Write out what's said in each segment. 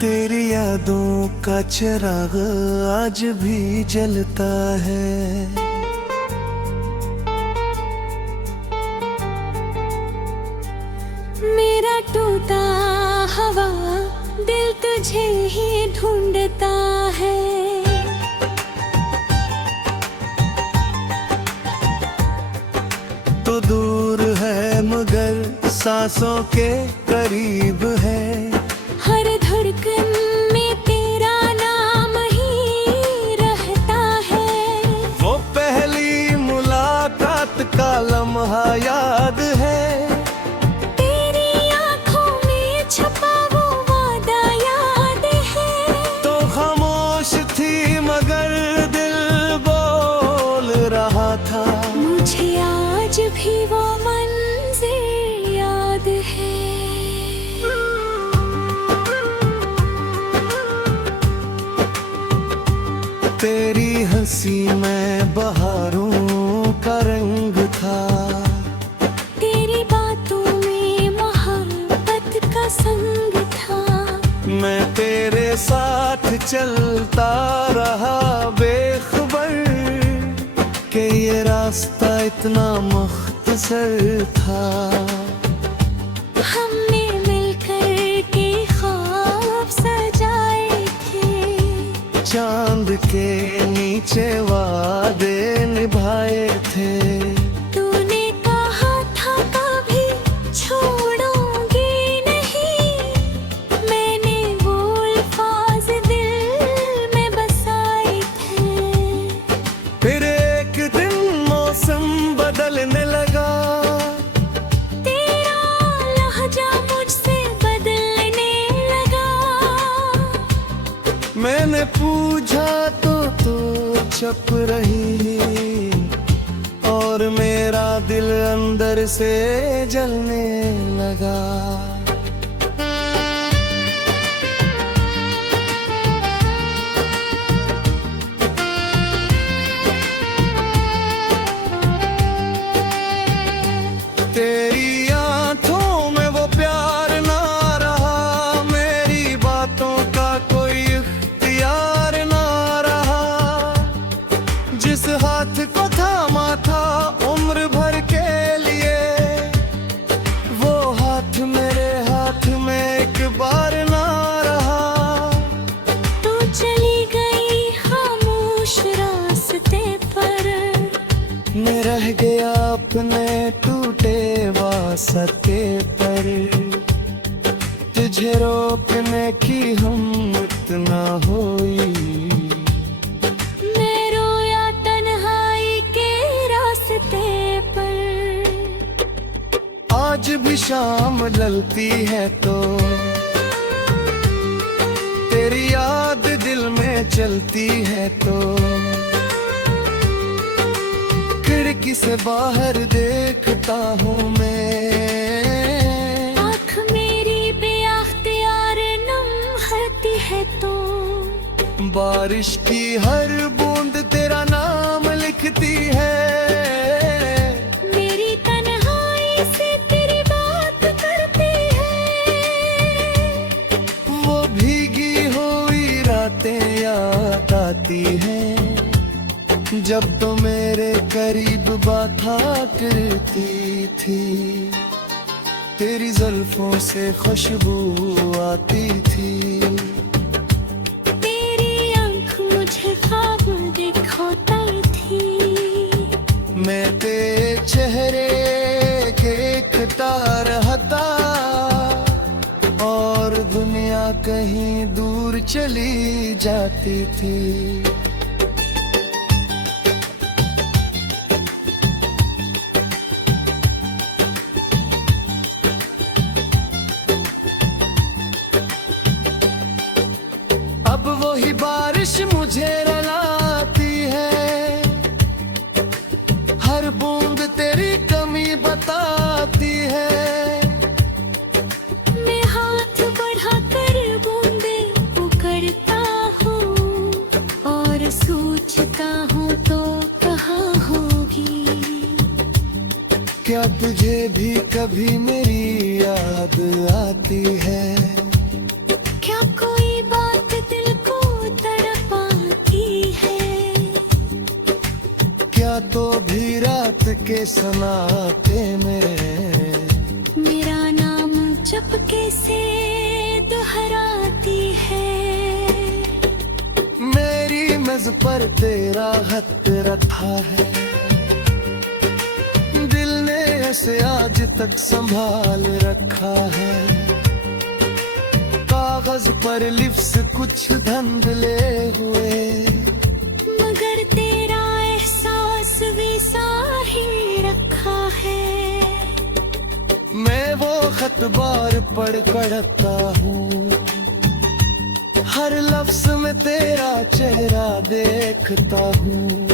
तेरी यादों का चिराग आज भी जलता है। मेरा टूटा हवा दिल तुझे ही ढूंढता है। तो दूर है मगर सांसों के करीब है। हर धड़कन में तेरा नाम ही रहता है। वो पहली मुलाकात का लम्हा याद है। तेरी आंखों में छपा वो वादा याद है। तो खामोश थी मगर दिल बोल रहा था। मुझे आज भी वो मंज़िल याद है। तेरी हंसी में बहारों का रंग था। तेरी बातों में मोहब्बत का संग था। मैं तेरे साथ चलता रहा बेखबर कि ये रास्ता इतना मुख्तसर था। हमने मिलकर के ख्वाब सजाए थे। चांद के नीचे वादे निभाए थे। तूने कहा था कभी छोड़ूंगी नहीं। मैंने वो अल्फाज दिल में बसाए थे। फिर एक दिन मौसम बदलने लगा। तेरा लहजा मुझसे बदलने लगा। मैंने पूछा तो चुप रही और मेरा दिल अंदर से जलने लगा। तेरी आंखों में वो प्यार ना रहा। मेरी बातों का कोई इख्तियार ना रहा। जिस हाथ को थामा था उम्र भर के लिए, वो हाथ मेरे हाथ में एक बार ना रहा। तू चली गई खामोश रास्ते पर। मैं रह गया अपने टूटे वास्ते पर। तुझे रोकने की हिम्मत ना हुई। मैं रोया तन्हाई के रास्ते पर। आज भी शाम ढलती है तो तेरी याद दिल में चलती है। तो खिड़की से बाहर देखता हूँ मैं। आँख मेरी बेअख्तियार नम होती है तो। बारिश की हर बूंद तेरा नाम लिखती है। मेरी तन्हाई से तेरी बात करती है। वो भीगी हुई रातें याद आती हैं जब तो मेरे करीब बाता करती थी। तेरी जुल्फों से खुशबू आती थी। तेरी आँख मुझे ख्वाब दिखाती थी। मैं तेरे चेहरे के कतार हता और दुनिया कहीं दूर चली जाती थी। अब वही बारिश मुझे रुलाती है। हर बूंद तेरी कमी बताती है। मैं हाथ बढ़ाकर बूंदे पकड़ता हूँ और सोचता हूँ तो कहाँ होगी। क्या तुझे भी कभी मेरी याद आती है? क्या कोई के सनाते में मेरा नाम चुपके से दोहराती है। मेरी मेज पर तेरा खत रखा है, दिल ने ऐसे आज तक संभाल रखा है। कागज पर लिप्स कुछ धंधले हुए, मगर तेरा एहसास वैसा ही रखा है। मैं वो खत बार पढ़ पढ़ता हूँ, हर लफ्ज में तेरा चेहरा देखता हूँ।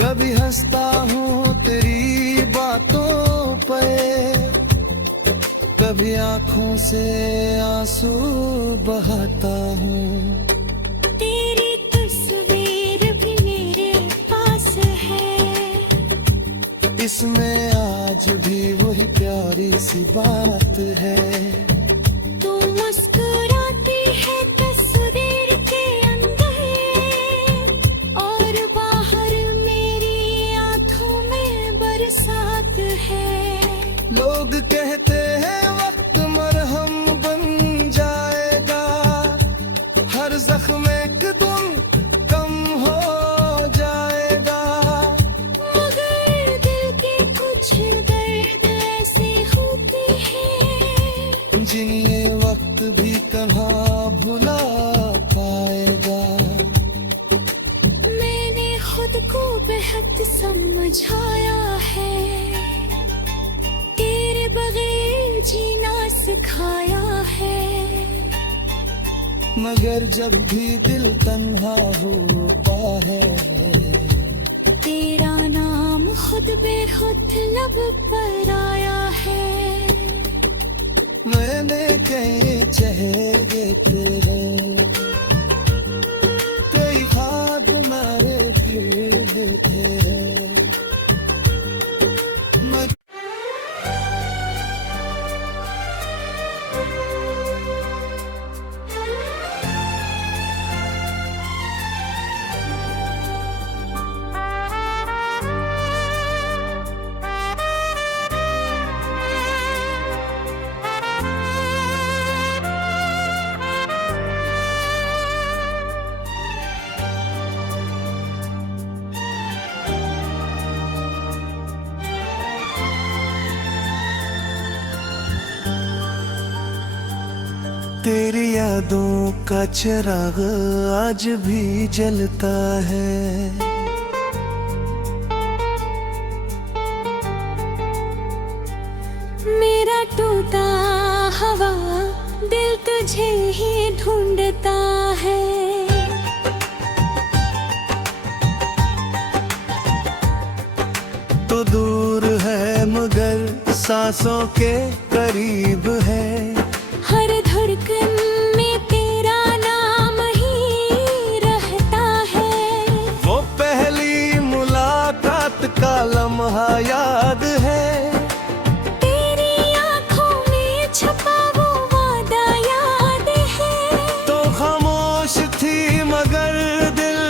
कभी हंसता हूँ तेरी बातों पे, कभी आंखों से आंसू बहाता हूँ। तेरी तस्वीर भी मेरे पास है, इसमें आज भी वही प्यारी सी बात है। तू मुस्कुराती है तस्वीर के अंदर, और बाहर मेरी आंखों में बरसात है। लोग कहते हैं वक्त मरहम बन जाएगा, हर जख्म एक दिन कम हो जाएगा। मगर दिल के कुछ दर्द ऐसे होते हैं, जिन्हें वक्त भी कहाँ भुला पाएगा। मैंने खुद को बेहद समझाया है, तेरे बगैर जीना सिखाया है। मगर जब भी दिल तन्हा होता है, तेरा नाम खुद बेखुद लब पर आया है। मैंने कई चेहरे तेरे, कई ख्वाब मारे दिल तेरे। तेरी यादों का चिराग आज भी जलता है। मेरा टूटा हवा दिल तुझे ही ढूंढता है। तो दूर है मगर सांसों के करीब है। हर धड़कन में तेरा नाम ही रहता है। वो पहली मुलाकात का लम्हा याद है। तेरी आंखों में छुपा वो वादा याद है। तो खामोश थी मगर दिल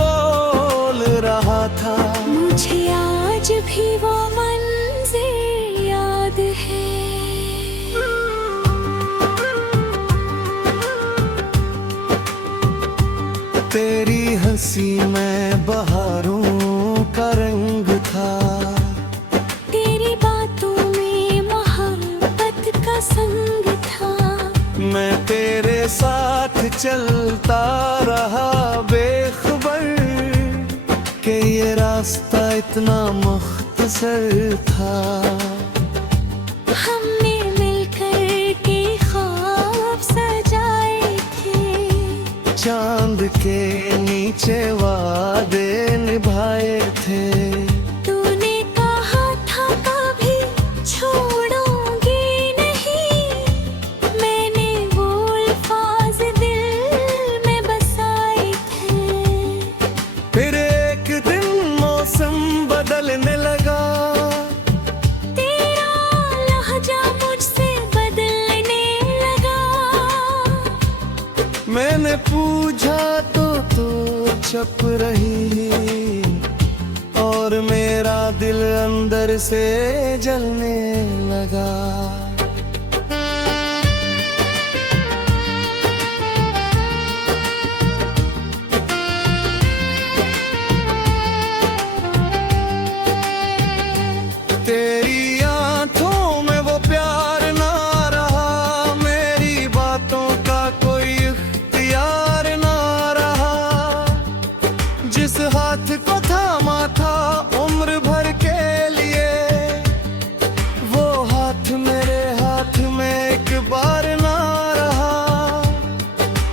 बोल रहा था। मुझे आज भी वो मंज़िल याद है। तेरी हंसी में बहारों का रंग था। तेरी बातों में मोहब्बत का संग था। मैं तेरे साथ चलता रहा बेखबर कि ये रास्ता इतना मुख्तसर था। हमने मिलकर के ख्वाब सजाए थे। चांद के नीचे वादे निभाए थे। तूने कहा था कभी छोड़ूंगी नहीं। मैंने वो अल्फाज दिल में बसाए थे। फिर एक दिन मौसम बदलने लगा। तेरा लहजा मुझसे बदलने लगा। मैंने पूछा तो चुप रही और मैं से जलने लगा। तेरी आंखों में वो प्यार ना रहा, मेरी बातों का कोई इख्तियार ना रहा। जिस हाथ को थामा था उम्र भर के लिए, वो हाथ मेरे हाथ में एक बार ना रहा।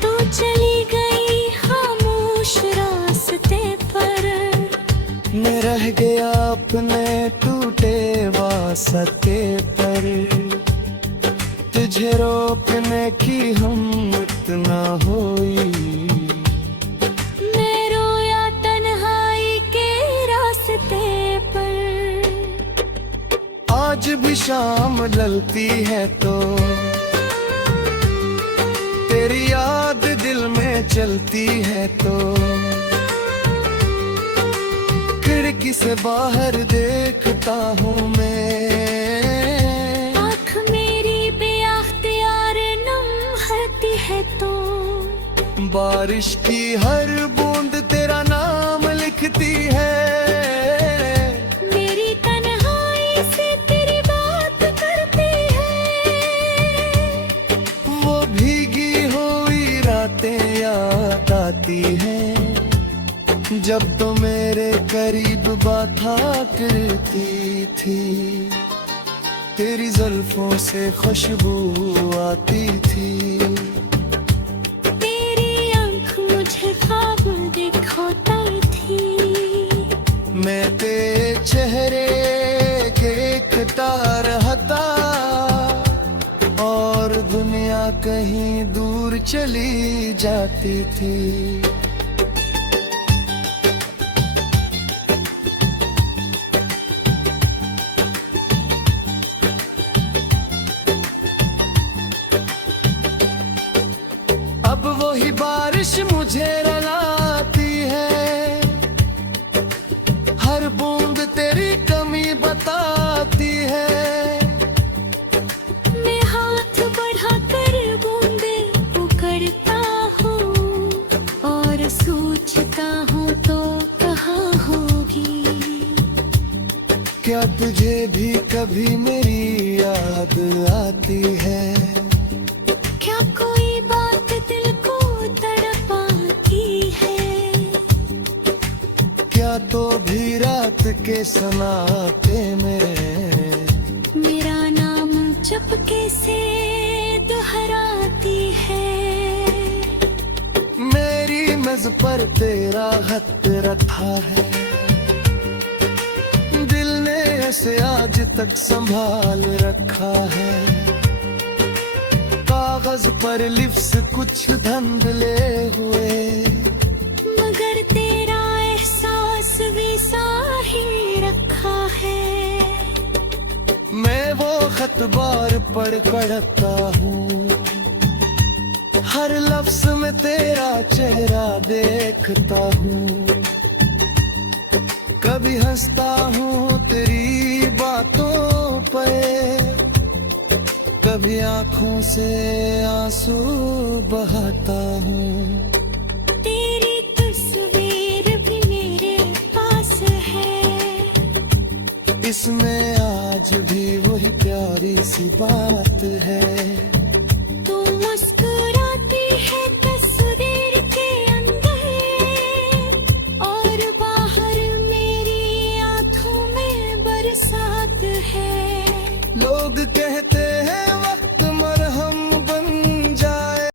तू चली गई खामोश रास्ते पर, मैं रह गया अपने टूटे वास्ते पर। तुझे रोकने की हिम्मत ना हुई, मैं रोया तन्हाई के रास्ते पर। आज भी शाम ढलती है तो तेरी याद दिल में चलती है तो, खिड़की से बाहर देखता हूँ मैं। आँख मेरी बेअख्तियार नम होती है तो, बारिश की हर बूंद तेरा नाम लिखती है। मेरी तन्हाई से तेरी बात करती है। वो भीगी हुई रातें याद आती हैं, जब तो मेरे करीब बाता करती थी। तेरी जुल्फों से खुशबू आती थी। तेरी आँख मुझे ख्वाब दिखाती थी। मैं तेरे चेहरे के एक तार हता, और दुनिया कहीं दूर चली जाती थी। अब वही बारिश मुझे रुलाती है, हर बूंद तेरी कमी बताती है। मैं हाथ बढ़ाकर बूंदे पकड़ता हूँ, और सोचता हूँ तो कहाँ होगी। क्या तुझे भी कभी मेरी याद आती है? क्या कोई बात दिल को तड़पाती है? क्या तो भी रात के सनाटे में मेरा नाम चुपके से दोहराती है। मेरी मेज पर तेरा खत रखा है, दिल ने ऐसे आज तक संभाल रखा है। कागज पर लिप्स कुछ धंधले हुए, मगर तेरा एहसास वैसा ही रखा है। मैं वो खत बार पढ़ पढ़ता हूँ, हर लफ्ज में तेरा चेहरा देखता हूँ। कभी हंसता हूँ तेरी बातों पे, कभी आंखों से आंसू बहाता हूँ। तेरी तस्वीर भी मेरे पास है, इसमें आज भी वही प्यारी सी बात है। तू मुस्कुराती है तस्वीर के अंदर, और बाहर मेरी आंखों में बरसात है। लोग